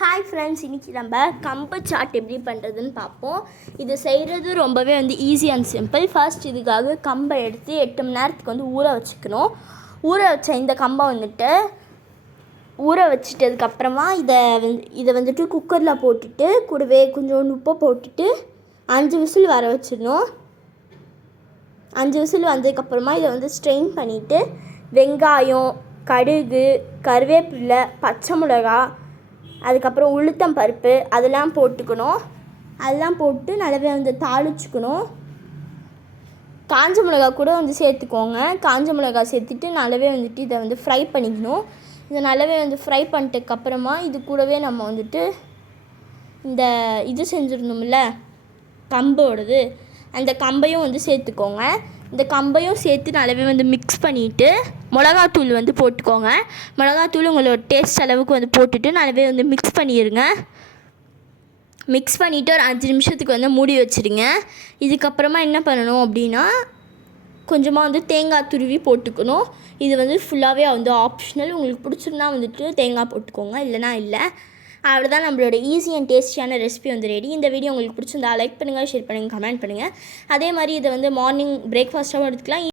Hi friends, இன்றைக்கி நம்ம கம்பு சாட் எப்படி பண்ணுறதுன்னு பார்ப்போம். இது செய்கிறது ரொம்பவே ஈஸி அண்ட் சிம்பிள். ஃபர்ஸ்ட் இதுக்காக கம்பை எடுத்து 8 மணி நேரத்துக்கு ஊற வச்சுக்கணும். ஊற வச்ச இந்த கம்பை ஊற வச்சிட்டதுக்கப்புறமா இதை குக்கரில் போட்டுட்டு கூடவே கொஞ்சோண்டு உப்பை போட்டுட்டு 5 விசில் வர வச்சிடணும். 5 விசில் வந்ததுக்கப்புறமா இதை ஸ்ட்ரெயின் பண்ணிவிட்டு வெங்காயம், கடுகு, கருவேப்பிலை, பச்சை மிளகா, அதுக்கப்புறம் உளுத்தம் பருப்பு அதெல்லாம் போட்டுக்கணும். அதெல்லாம் போட்டு நல்லாவே தாளிச்சுக்கணும். காஞ்ச மிளகா கூட சேர்த்துக்கோங்க. காஞ்ச மிளகா சேர்த்துட்டு நல்லாவே இதை ஃப்ரை பண்ணிக்கணும். இதை நல்லாவே ஃப்ரை பண்ணிட்டதுக்கப்புறமா இது கூடவே நம்ம இந்த இது செஞ்சுருந்தோம்ல கம்போடது, அந்த கம்பையும் சேர்த்துக்கோங்க. இந்த கம்பையும் சேர்த்து நல்லாவே மிக்ஸ் பண்ணிவிட்டு மிளகாத்தூள் போட்டுக்கோங்க. மிளகாத்தூள் உங்களோட டேஸ்ட் அளவுக்கு போட்டுட்டு நல்லாவே மிக்ஸ் பண்ணிடுங்க. மிக்ஸ் பண்ணிவிட்டு ஒரு 5 நிமிஷத்துக்கு மூடி வச்சுருங்க. இதுக்கப்புறமா என்ன பண்ணணும் அப்படின்னா கொஞ்சமாக தேங்காய் துருவி போட்டுக்கணும். இது ஃபுல்லாகவே ஆப்ஷனல். உங்களுக்கு பிடிச்சிருந்தா தேங்காய் போட்டுக்கோங்க, இல்லைனா இல்லை. அவ்வளோதான், நம்மளோட ஈஸி அண்ட் டேஸ்டியான ரெசிபி ரெடி. இந்த வீடியோ உங்களுக்கு பிடிச்சிருந்தா லைக் பண்ணுங்கள், ஷேர் பண்ணுங்கள், கமெண்ட் பண்ணுங்கள். அதே மாதிரி இதை மார்னிங் பிரேக்ஃபாஸ்ட்டாகவும் எடுத்துக்கலாம்.